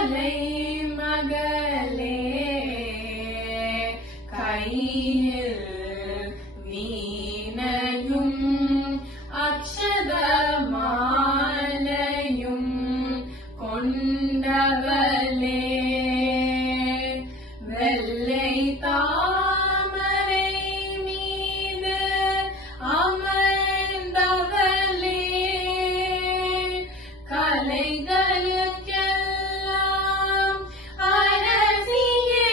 கலை மகளே கையில் வீணையும் அக்ஷதமாலையும் கொண்டவளே வெள்ளை தாமரை மீது அமர்ந்தவளே கலைகளுக்கெல்லாம் அரசியே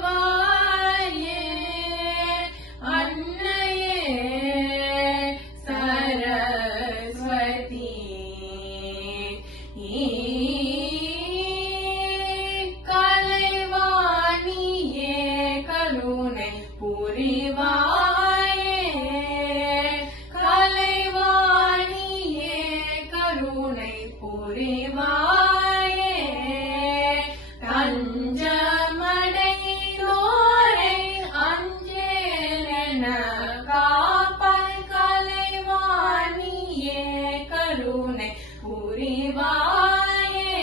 அருள்வாயே அன்னையே சரஸ்வதி கலைவாணியே கருணை புரிவாயே கலைவாணியே கருணை புரிவாயே தஞ்சமடைந்தோரை அஞ்சேலென காப்பாய் கலைவாணியே கருணை புரிவாயே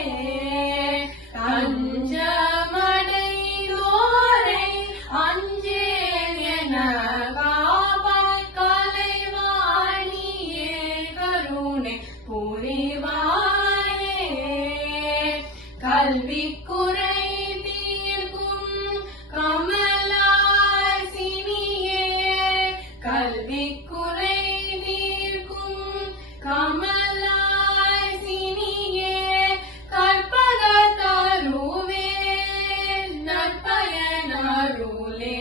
தஞ்சமடைந்தோரை அஞ்சேலென காப்பாய் கலைவாணியே கருணை புரிவாயே கல்வி குறை தீர்க்கும் கமலாசினியே கல்வி குறை தீர்க்கும் கமலாசினியே கற்பக தருவே நற்பயனருளே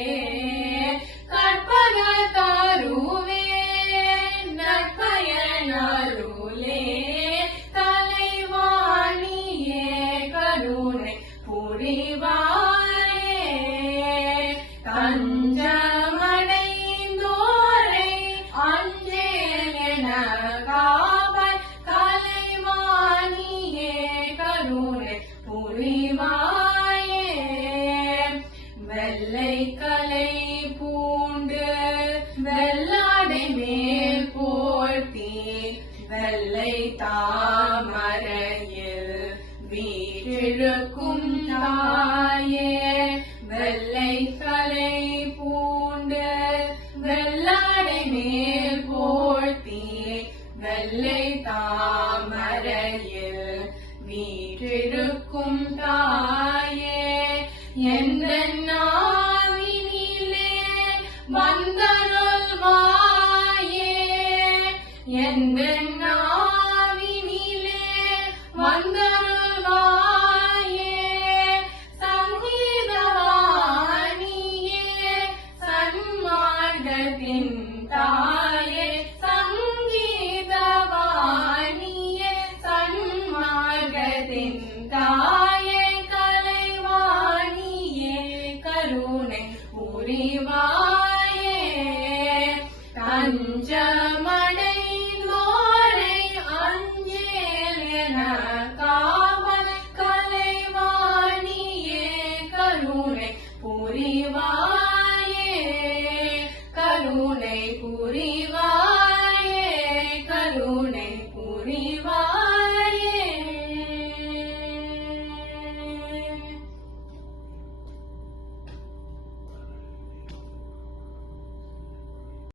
கற்பக தருவே நற்பயனருளே தலைவாணியே கருணை புரிவாயே தஞ்சமடைந்தோரை அஞ்சேலென காப்பாய் கலைவாணியே கருணை புரிவாயே வெள்ளை கலை பூண்டு வெள்ளாடை மேல் போர்த்தி வெள்ளை தாமரையில் வீற்றிருக்கும் தாயே வெள்ளை கலை பூண்டு வெள்ளாடை மேல் போர்த்தி வெள்ளை தாமரையில் வீற்றிருக்கும் தாயே எந்த நாவினிலே வந்தருள்வாயே எந்த நாவினிலே வந்த